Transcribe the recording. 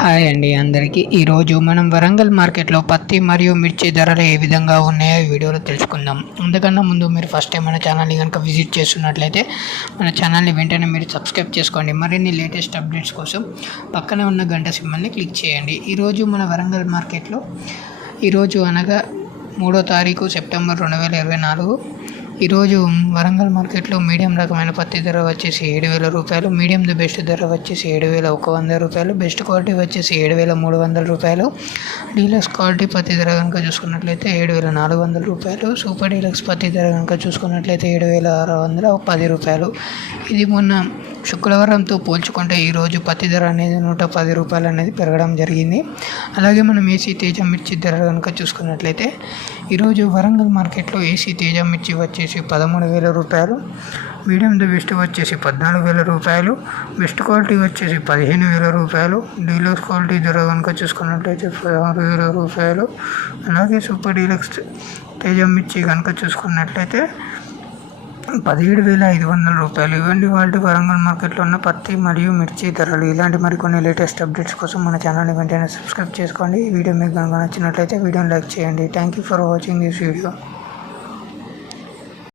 Hi అండి అందరికీ. ఈరోజు మనం వరంగల్ మార్కెట్లో పత్తి మరియు మిర్చి ధరలు ఏ విధంగా ఉన్నాయో ఈ వీడియోలో తెలుసుకుందాం. అంతకన్నా ముందు మీరు ఫస్ట్ టైం మన ఛానల్ని కనుక విజిట్ చేస్తున్నట్లయితే మన ఛానల్ని వెంటనే మీరు సబ్స్క్రైబ్ చేసుకోండి. మరిన్ని లేటెస్ట్ అప్డేట్స్ కోసం పక్కనే ఉన్న గంట సింబల్ని క్లిక్ చేయండి. ఈరోజు మన వరంగల్ మార్కెట్లో ఈరోజు అనగా 3వ తారీఖు సెప్టెంబర్ 2024. ఈరోజు వరంగల్ మార్కెట్లో మీడియం రకమైన పత్తి ధర వచ్చేసి 7,000 రూపాయలు, మీడియం ది బెస్ట్ ధర వచ్చేసి 7,100 రూపాయలు, బెస్ట్ క్వాలిటీ వచ్చేసి 7,300 రూపాయలు, డీలక్స్ క్వాలిటీ పత్తి ధర కనుక చూసుకున్నట్లయితే 7,400 రూపాయలు, సూపర్ డీలక్స్ పత్తి ధర కనుక చూసుకున్నట్లయితే 7,610 రూపాయలు. ఇది మొన్న శుక్రవారంతో పోల్చుకుంటే ఈరోజు పత్తి ధర అనేది 110 రూపాయలు అనేది పెరగడం జరిగింది. అలాగే మనం ఏసీ తేజ మిర్చి ధర కనుక చూసుకున్నట్లయితే ఈరోజు వరంగల్ మార్కెట్లో ఏసీ తేజ మిర్చి వచ్చేసి 13,000 రూపాయలు, మీడియం ది బెస్ట్ వచ్చేసి 14,000 రూపాయలు, బెస్ట్ క్వాలిటీ వచ్చేసి 15,000 రూపాయలు, డీలక్స్ క్వాలిటీ ధర కనుక చూసుకున్నట్లయితే 16,000 రూపాయలు. అలాగే సూపర్ డీలక్స్ తేజ మిర్చి కనుక చూసుకున్నట్లయితే 17,500 రూపాయలు. ఇవన్నీ వాళ్ళ వరంగల్ మార్కెట్లో ఉన్న పత్తి మరియు మిర్చి ధరలు. ఇలాంటి మరికొన్ని లేటెస్ట్ అప్డేట్స్ కోసం మన ఛానల్ని వెంటనే సబ్స్క్రైబ్ చేసుకోండి. ఈ వీడియో మీకు కనుక నచ్చినట్లయితే వీడియోని లైక్ చేయండి. Thank you for watching this video.